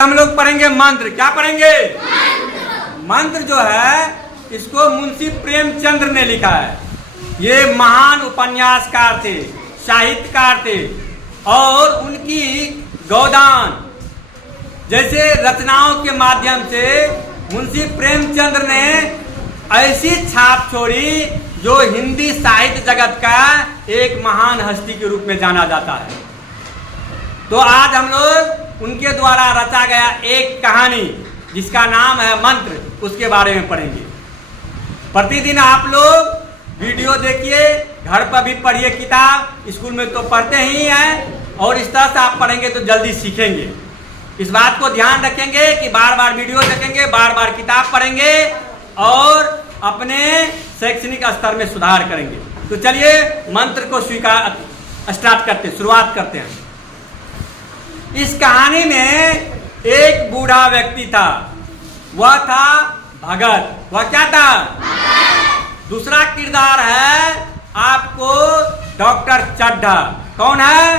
हम लोग पढ़ेंगे मंत्र। क्या पढ़ेंगे? मंत्र जो है इसको मुंशी प्रेमचंद्र ने लिखा है। ये महान उपन्यासकार थे, साहित्यकार थे और उनकी गोदान जैसे रचनाओं के माध्यम से मुंशी प्रेमचंद्र ने ऐसी छाप छोड़ी जो हिंदी साहित्य जगत का एक महान हस्ती के रूप में जाना जाता है। तो आज हम लोग उनके द्वारा रचा गया एक कहानी जिसका नाम है मंत्र, उसके बारे में पढ़ेंगे। प्रतिदिन आप लोग वीडियो देखिए, घर पर भी पढ़िए किताब, स्कूल में तो पढ़ते ही हैं और इस तरह से आप पढ़ेंगे तो जल्दी सीखेंगे। इस बात को ध्यान रखेंगे कि बार बार वीडियो देखेंगे, बार बार किताब पढ़ेंगे और अपने शैक्षणिक स्तर में सुधार करेंगे। तो चलिए मंत्र को स्टार्ट करते, शुरुआत करते हैं। इस कहानी में एक बूढ़ा व्यक्ति था, वह था भगत। वह क्या था? दूसरा किरदार है आपको डॉक्टर चड्ढा। कौन है?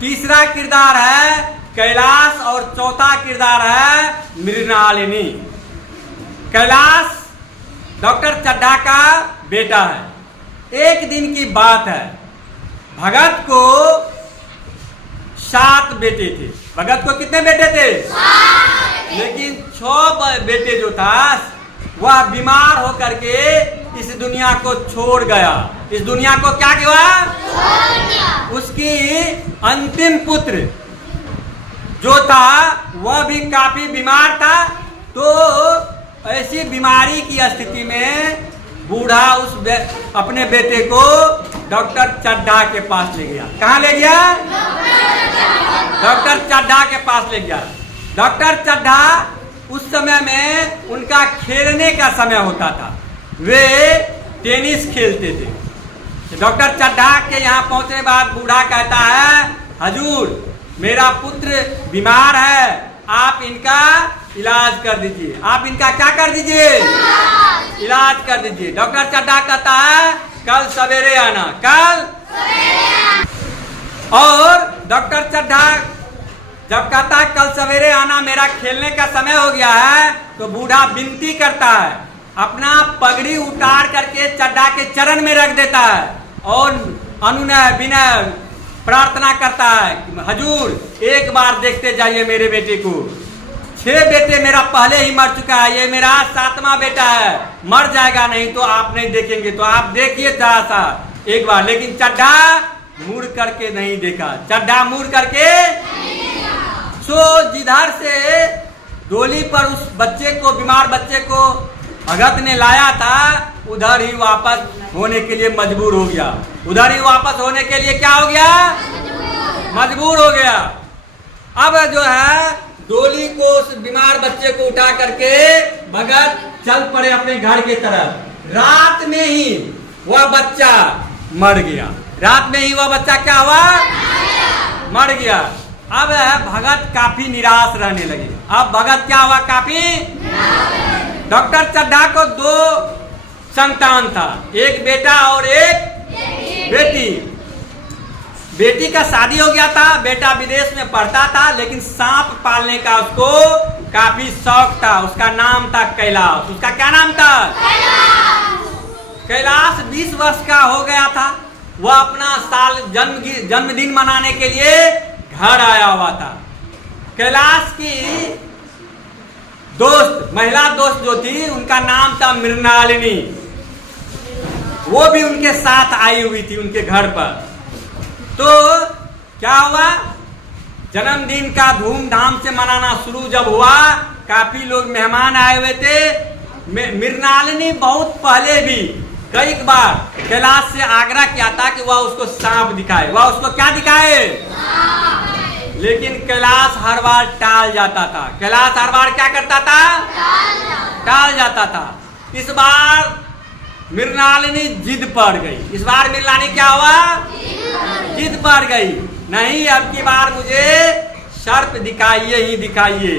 तीसरा किरदार है कैलाश और चौथा किरदार है मृणालिनी। कैलाश डॉक्टर चड्ढा का बेटा है। एक दिन की बात है, भगत को 7 बेटे थे। भगत को कितने बेटे थे? 7। लेकिन 6 बेटे जो था वह बीमार होकर के इस दुनिया को छोड़ गया। इस दुनिया को क्या किया? छोड़ गया। उसकी अंतिम पुत्र जो था वह भी काफी बीमार था। तो ऐसी बीमारी की स्थिति में बूढ़ा अपने बेटे को डॉक्टर चड्ढा के पास ले गया। कहाँ ले गया? डॉक्टर चड्ढा के पास ले गया। डॉक्टर चड्ढा उस समय में उनका खेलने का समय होता था, वे टेनिस खेलते थे। डॉक्टर चड्ढा के यहाँ पहुंचने बाद बूढ़ा कहता है, हजूर मेरा पुत्र बीमार है, आप इनका इलाज कर दीजिए। आप इनका क्या कर दीजिए? इलाज कर दीजिए। डॉक्टर चड्ढा कहता है कल सवेरे आना, कल सवेरे। और डॉक्टर चड्ढा जब कहता है कल सवेरे आना, मेरा खेलने का समय हो गया है, तो बूढ़ा विनती करता है, अपना पगड़ी उतार करके चड्ढा के चरण में रख देता है और अनुनय विनय प्रार्थना करता है, हजूर एक बार देखते जाइए मेरे बेटे को। 6 बेटे मेरा पहले ही मर चुका है, ये मेरा 7वां बेटा है, मर जाएगा नहीं तो आप नहीं देखेंगे, तो आप देखिए जरा सा एक बार। लेकिन चड्ढा मुड़ करके नहीं देखा, चड्ढा मुड़ करके सो जिधर से डोली पर उस बच्चे को, बीमार बच्चे को भगत ने लाया था, उधर ही वापस होने के लिए मजबूर हो गया। उधर ही वापस होने के लिए क्या हो गया? मजबूर हो गया। अब जो है डोली को, उस बीमार बच्चे को उठा करके भगत चल पड़े अपने घर की तरफ। रात में ही वह बच्चा मर गया। रात में ही वह बच्चा क्या हुआ? मर गया। अब भगत काफी निराश रहने लगे। अब भगत क्या हुआ? काफी डॉक्टर चड्ढा को 2 संतान था, एक बेटा और एक बेटी। बेटी का शादी हो गया था, बेटा विदेश में पढ़ता था, लेकिन सांप पालने का उसको काफी शौक था। उसका नाम था कैलाश। उसका क्या नाम था? कैलाश 20 वर्ष का हो गया था। वह अपना जन्मदिन मनाने के लिए घर आया हुआ था। कैलाश की दोस्त, महिला दोस्त जो थी, उनका नाम था मृणालिनी। वो भी उनके साथ आई हुई थी उनके घर पर। तो क्या हुआ? जन्मदिन का धूमधाम से मनाना शुरू जब हुआ, काफी लोग मेहमान आए हुए थे। मृणालिनी बहुत पहले भी कई बार कैलाश से आग्रह किया था कि वह उसको सांप दिखाए, वह उसको क्या दिखाए, लेकिन कैलाश हर बार टाल जाता था। कैलाश हर बार क्या करता था? टाल जाता था। इस बार मृणालिनी जिद पड़ गई। इस बार मृणालिनी क्या हुआ? जिद पड़ गई, नहीं अब की बार मुझे सर्प दिखाइए ही दिखाइए।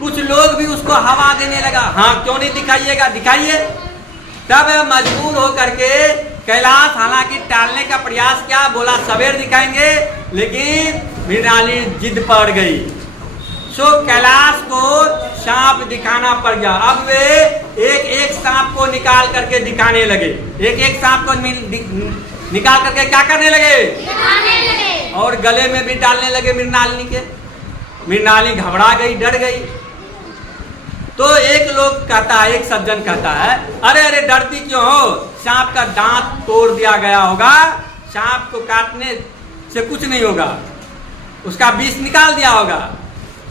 कुछ लोग भी उसको हवा देने लगा, हाँ क्यों नहीं दिखाइएगा, दिखाइए। तब मजबूर हो करके कैलाश हालांकि टालने का प्रयास किया, बोला सवेर दिखाएंगे, लेकिन मृणाली जिद पड़ गई। सो कैलाश को सांप दिखाना पड़ गया। अब वे एक एक सांप को निकाल करके दिखाने लगे, एक एक सांप को निकाल करके क्या करने लगे, दिखाने लगे। और गले में भी डालने लगे मृणालिनी के। मृणालिनी घबरा गई, डर गई। तो एक लोग कहता है, एक सज्जन कहता है, अरे अरे डरती क्यों हो, सांप का दांत तोड़ दिया गया होगा, सांप को काटने से कुछ नहीं होगा, उसका विष निकाल दिया होगा।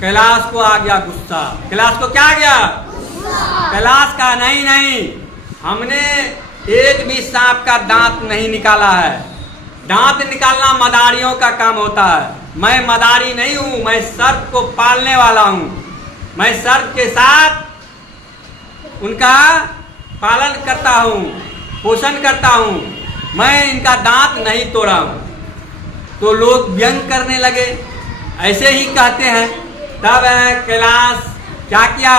कैलाश को आ गया गुस्सा। कैलाश को क्या आ गया, कैलाश का नहीं नहीं, हमने एक भी सांप का दांत नहीं निकाला है। दांत निकालना मदारियों का काम होता है। मैं मदारी नहीं हूं, मैं सर्प को पालने वाला हूं। मैं सर्प के साथ उनका पालन करता हूं, पोषण करता हूं। मैं इनका दांत नहीं तोड़ा हूं। तो लोग व्यंग करने लगे, ऐसे ही कहते हैं। तब कैलाश क्या किया,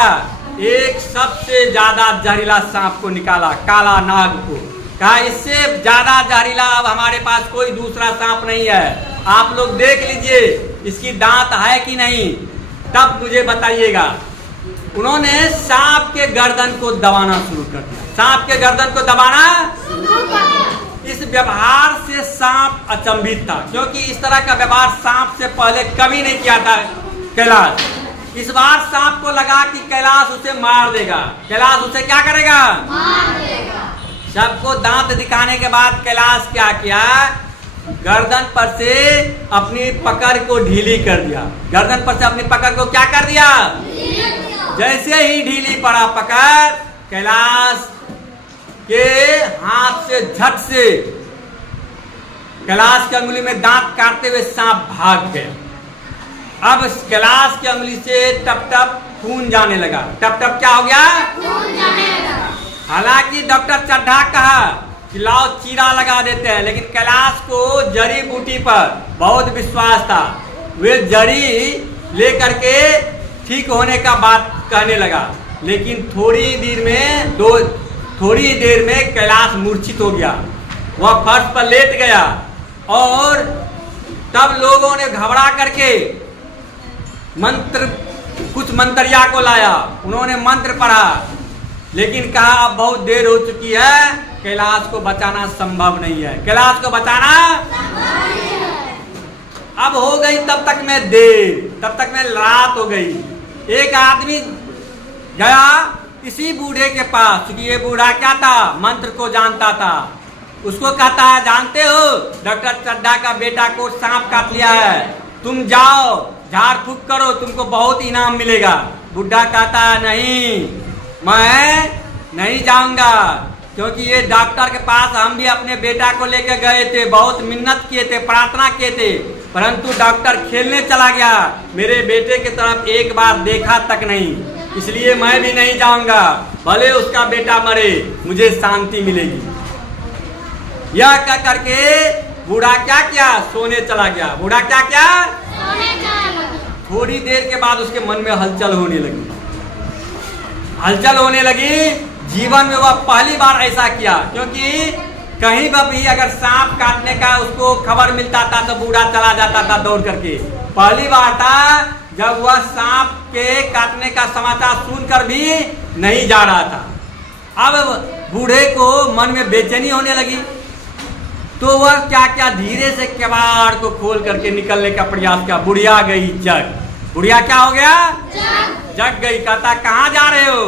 एक सबसे ज्यादा जहरीला सांप को निकाला, काला नाग को। कहा इससे ज्यादा जहरीला अब हमारे पास कोई दूसरा सांप नहीं है, आप लोग देख लीजिए इसकी दांत है कि नहीं, तब मुझे बताइएगा। उन्होंने सांप के गर्दन को दबाना शुरू कर दिया। सांप के गर्दन को दबाना शुरू कर दिया। इस व्यवहार से सांप अचंभित था, क्योंकि इस तरह का व्यवहार सांप से पहले कभी नहीं किया था कैलाश। इस बार सांप को लगा कि कैलाश उसे मार देगा। कैलाश उसे क्या करेगा, मार देगा। सबको दांत दिखाने के बाद कैलाश क्या किया, गर्दन पर से अपनी पकड़ को ढीली कर दिया। गर्दन पर से अपनी पकड़ को क्या कर दिया, जैसे ही ढीली पड़ा पकड़, कैलाश के हाथ से झट से कैलाश की अंगुली में दांत काटते हुए सांप भाग गया। अब कैलाश की अंगुली से टप टप खून जाने लगा। टप टप क्या हो गया, खून जाने लगा। हालांकि डॉक्टर चड्ढा कहा कि लाओ चीरा लगा देते हैं, लेकिन कैलाश को जड़ी बूटी पर बहुत विश्वास था। वे जड़ी लेकर के ठीक होने का बात कहने लगा। लेकिन थोड़ी देर में कैलाश मूर्छित हो गया, वह फर्श पर लेट गया। और तब लोगों ने घबरा करके कुछ मंत्रिया को लाया। उन्होंने मंत्र पढ़ा, लेकिन कहा अब बहुत देर हो चुकी है, कैलाश को बचाना संभव नहीं है। कैलाश को बचाना अब हो गई, तब तक में देर, तब तक में रात हो गई। एक आदमी गया इसी बूढ़े के पास, क्योंकि ये बूढ़ा क्या था, मंत्र को जानता था। उसको कहता है, जानते हो डॉक्टर चड्ढा का बेटा को सांप काट लिया है, तुम जाओ झाड़ फूक करो, तुमको बहुत इनाम मिलेगा। बुढ़ा कहता है, नहीं मैं नहीं जाऊंगा, क्योंकि ये डॉक्टर के पास हम भी अपने बेटा को लेकर गए थे, बहुत मिन्नत किए थे, प्रार्थना किए थे, परंतु डॉक्टर खेलने चला गया, मेरे बेटे की तरफ एक बार देखा तक नहीं, इसलिए मैं भी नहीं जाऊंगा। भले उसका बेटा मरे, मुझे शांति मिलेगी। यह कह करके बूढ़ा क्या किया, सोने चला गया। बूढ़ा क्या किया, सोने चला गया। थोड़ी देर के बाद उसके मन में हलचल होने लगी। हलचल होने लगी। जीवन में वह पहली बार ऐसा किया, क्योंकि कहीं भी अगर सांप काटने का उसको खबर मिलता था तो बूढ़ा चला जाता था दौड़ करके। पहली बार था जब वह सांप के काटने का समाचार सुनकर भी नहीं जा रहा था। अब बूढ़े को मन में बेचैनी होने लगी, तो वह क्या क्या धीरे से किवाड़ को खोल करके निकलने का प्रयास किया। बुढ़िया गई जग। बुढ़िया क्या हो गया, जग गई। कहता कहाँ जा रहे हो,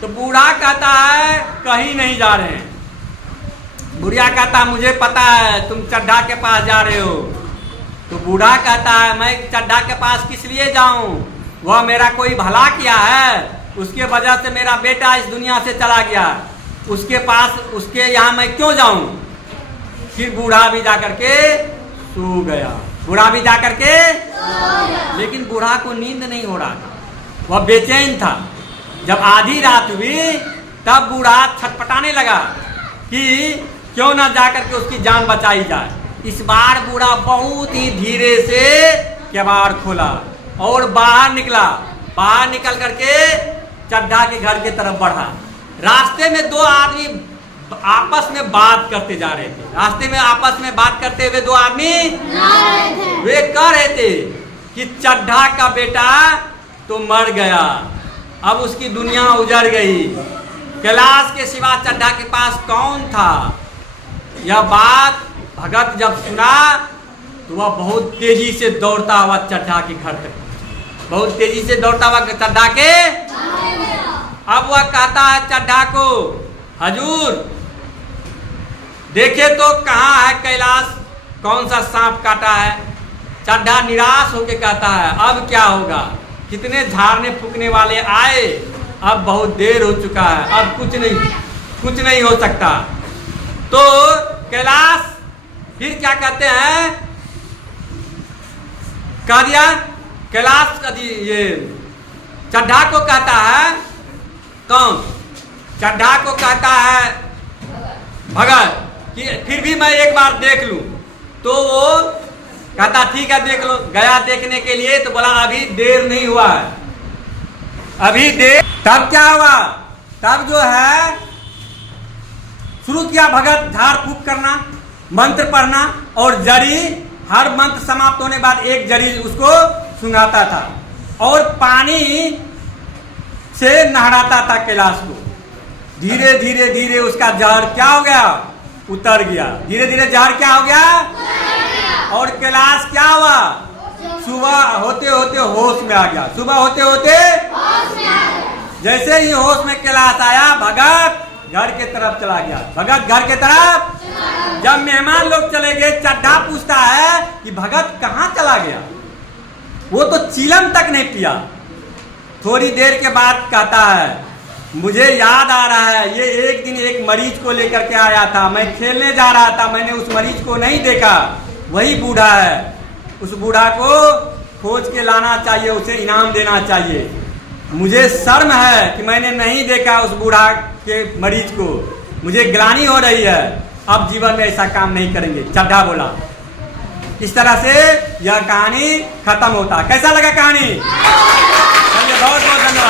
तो बूढ़ा कहता है कहीं नहीं जा रहे हैं। बुढ़िया कहता मुझे पता है तुम चड्ढा के पास जा रहे हो। तो बूढ़ा कहता है मैं चड्ढा के पास किस लिए जाऊं, वह मेरा कोई भला किया है, उसके वजह से मेरा बेटा इस दुनिया से चला गया, उसके पास उसके यहाँ मैं क्यों जाऊं। फिर बूढ़ा भी जाकर के सो गया। बूढ़ा भी जाकर के लेकिन बूढ़ा को नींद नहीं हो रहा था, वह बेचैन था। जब आधी रात हुई तब बूढ़ा छटपटाने लगा कि क्यों ना जाकर के उसकी जान बचाई जाए। इस बार बूढ़ा बहुत ही धीरे से किवाड़ खोला और बाहर निकला। बाहर निकल करके चड्ढा के घर की तरफ बढ़ा। रास्ते में दो आदमी तो आपस में बात करते जा रहे थे। रास्ते में आपस में बात करते हुए दो आदमी वे कह रहे थे कि चड्ढा का बेटा तो मर गया, अब उसकी दुनिया उजड़ गई। कैलाश के सिवा चड्ढा के पास कौन था? यह बात भगत जब सुना तो वह बहुत तेजी से दौड़ता हुआ चड्ढा के घर तक, बहुत तेजी से दौड़ता हुआ चड्ढा के। अब वह कहता है चड्ढा को, हजूर देखे तो कहाँ है कैलाश, कौन सा सांप काटा है? चड्ढा निराश होकर कहता है अब क्या होगा, कितने झाड़ने फूकने वाले आए, अब बहुत देर हो चुका है, अब कुछ नहीं हो सकता। तो कैलाश फिर क्या कहते हैं, कह दिया कैलाश ये चड्ढा को कहता है, कौन? चड्ढा को कहता है भगत कि फिर भी मैं एक बार देख लूं। तो वो कहता ठीक है देख लो। गया देखने के लिए तो बोला अभी देर नहीं हुआ है, अभी देर। तब क्या हुआ, तब जो है शुरू किया भगत झाड़ फूक करना, मंत्र पढ़ना, और जड़ी हर मंत्र समाप्त होने बाद एक जड़ी उसको सुनाता था और पानी से नहराता था कैलाश को। धीरे धीरे धीरे उसका जहर क्या हो गया, उतर गया। धीरे धीरे जहर क्या हो गया, और कैलाश क्या हुआ, सुबह होते होते होश में आ गया। सुबह होते होते जैसे ही होश में कैलाश आया, भगत घर के तरफ चला गया। भगत घर के तरफ जब मेहमान लोग चले गए, चड्ढा पूछता है कि भगत कहाँ चला गया, वो तो चीलम तक नहीं पिया। थोड़ी देर के बाद कहता है मुझे याद आ रहा है, ये एक दिन एक मरीज को लेकर के आया था, मैं खेलने जा रहा था, मैंने उस मरीज को नहीं देखा, वही बूढ़ा है, उस बूढ़ा को खोज के लाना चाहिए, उसे इनाम देना चाहिए। मुझे शर्म है कि मैंने नहीं देखा उस बूढ़ा के मरीज को, मुझे ग्लानि हो रही है, अब जीवन में ऐसा काम नहीं करेंगे। चड्ढा बोला। इस तरह से यह कहानी खत्म होता। कैसा लगा कहानी? बहुत बहुत धन्यवाद।